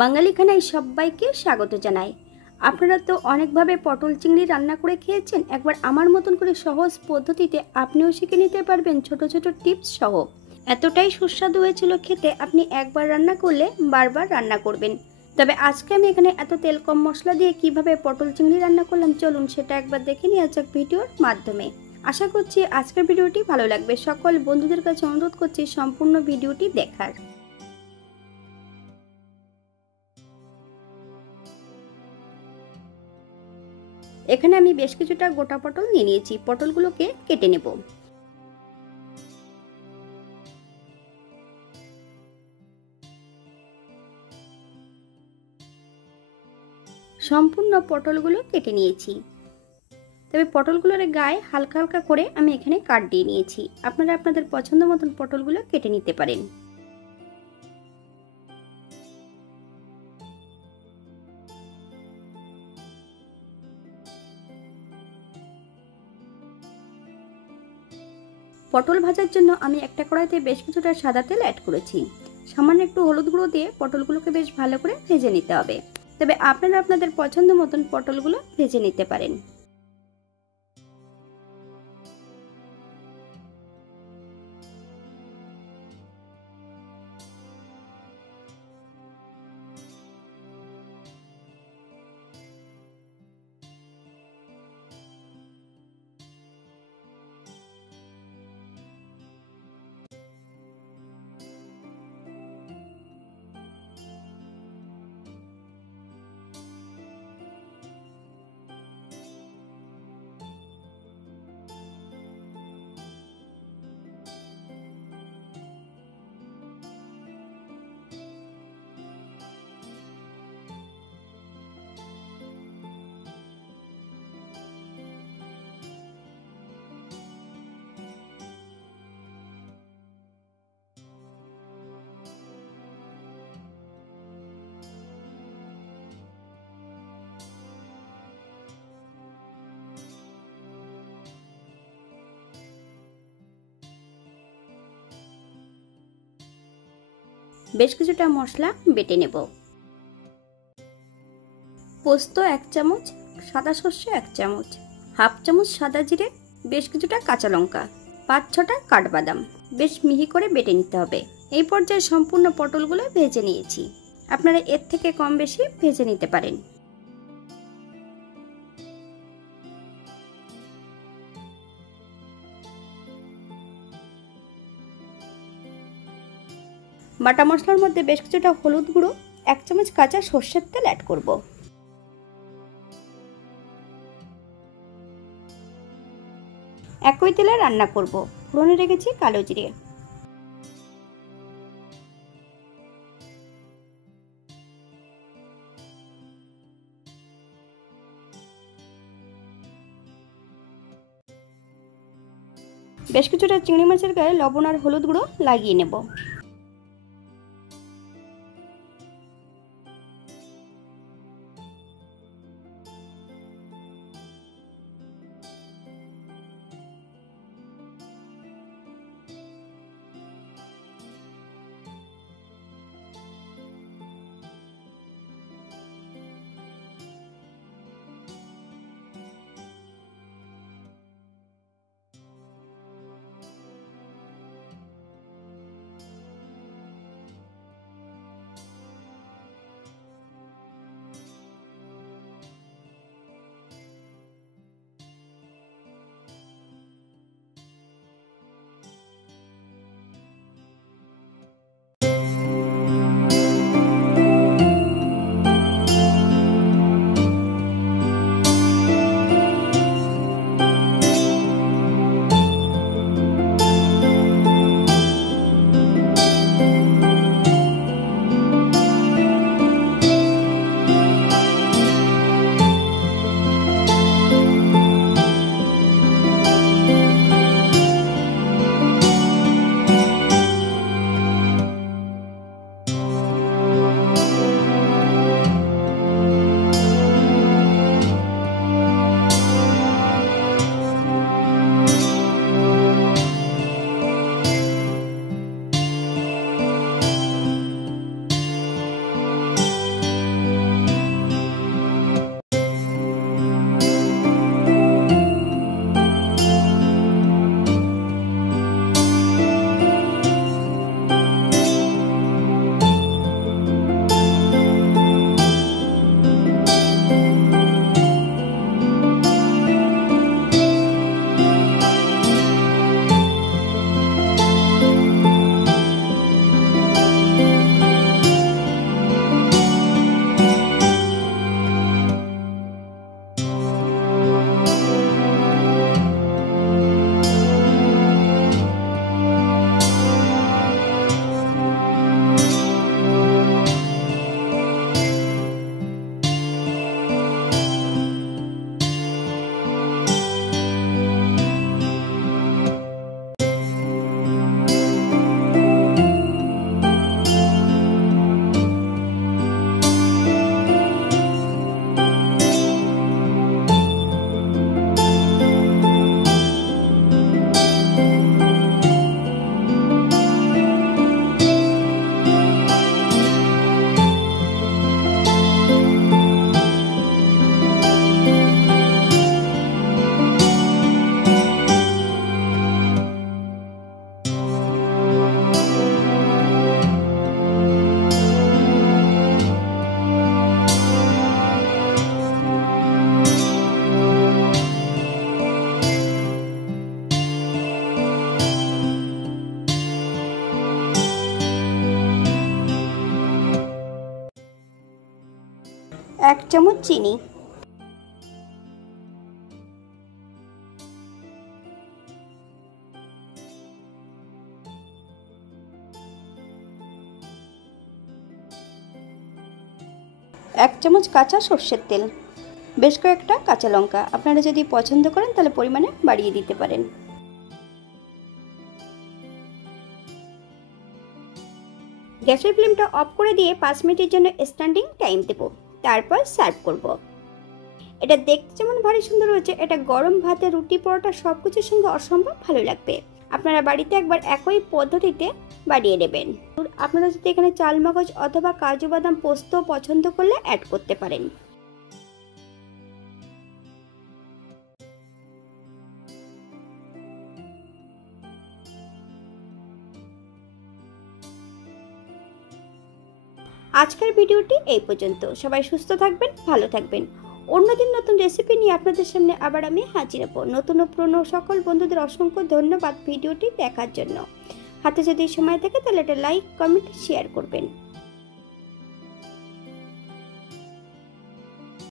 বাঙালি খানায় সবাইকে স্বাগত জানাই। আপনারা তো অনেকভাবে পটল চিংড়ি রান্না করে খেয়েছেন। একবার আমার মতন করে সহজ পদ্ধতিতে আপনিও শিখে নিতে পারবেন ছোট ছোট টিপস সহ। এতটাই সুস্বাদু হয়েছিল খেতে, আপনি একবার রান্না করলে বারবার রান্না করবেন। তবে আজকে আমি এখানে এত তেল কম মশলা দিয়ে কিভাবে পটল চিংড়ি রান্না করলাম, চলুন সেটা একবার দেখে নেওয়া যাক ভিডিওর মাধ্যমে। আশা করছি আজকের ভিডিওটি ভালো লাগবে। সকল বন্ধুদের কাছে অনুরোধ করছি সম্পূর্ণ ভিডিওটি দেখার। এখানে আমি বেশ কিছুটা গোটা পটল নিয়ে নিয়েছি। পটলগুলোকে কেটে নেব। সম্পূর্ণ পটলগুলো কেটে নিয়েছি। তবে পটলগুলোর গায়ে হালকা হালকা করে আমি এখানে কাট দিয়ে নিয়েছি। আপনারা আপনাদের পছন্দ মতন পটলগুলো কেটে নিতে পারেন। পটল ভাজার জন্য আমি একটা কড়াইতে বেশ কিছুটা সাদা তেল অ্যাড করেছি। সামান্য একটু হলুদ গুঁড়ো দিয়ে পটলগুলোকে বেশ ভালো করে ভেজে নিতে হবে। তবে আপনারা আপনাদের পছন্দ মতন পটলগুলো ভেজে নিতে পারেন। বেশ কিছুটা মশলা বেটে নেব। পোস্ত 1 চামচ, সাদা সর্ষে 1 চামচ, হাফ চামচ সাদা জিরে, বেশ কিছুটা কাঁচা লঙ্কা, 5-6টা কাঠবাদাম বেশ মিহি করে বেটে নিতে হবে। এই পর্যায়ে সম্পূর্ণ পটলগুলো ভেজে নিয়েছি। আপনারা এর থেকে কম বেশি ভেজে নিতে পারেন। বাটা মশলার মধ্যে বেশ কিছুটা হলুদ গুঁড়ো, 1 চামচ কাঁচা সর্ষের তেল অ্যাড করব। একই তেলে রান্না করব। ফোড়নে রেখেছি কালো জিরে। বেশ কিছুটা চিংড়ি মাছের গায়ে লবণ আর হলুদ গুঁড়ো লাগিয়ে নেব। 1 চামচ চিনি, এক চামচ কাঁচা সর্ষের তেল, বেশ কয়েকটা কাঁচা লঙ্কা। আপনারা যদি পছন্দ করেন তাহলে পরিমাণে বাড়িয়ে দিতে পারেন। গ্যাসের ফ্লেমটা অফ করে দিয়ে 5 মিনিটের জন্য স্ট্যান্ডিং টাইম দেব, তারপর সার্ভ করব। এটা দেখতে যেমন ভারী সুন্দর হয়েছে, এটা গরম ভাতে, রুটি, পরোটা সব কিছুর সঙ্গে অসম্ভব ভালো লাগবে। আপনারা বাড়িতে একবার একই পদ্ধতিতে বানিয়ে নেবেন। আপনারা যদি এখানে চাল মগজ অথবা কাজু বাদাম পোস্ত পছন্দ করলে অ্যাড করতে পারেন। আজকের ভিডিওটি এই পর্যন্ত। সবাই সুস্থ থাকবেন, ভালো থাকবেন। অন্যদিন নতুন রেসিপি নিয়ে আপনাদের সামনে আবার আমি হাজির হব। নতুন ও পুরনো সকল বন্ধুদের অসংখ্য ধন্যবাদ ভিডিওটি দেখার জন্য। হাতে যদি সময় থাকে তাহলে একটা লাইক, কমেন্ট, শেয়ার করবেন।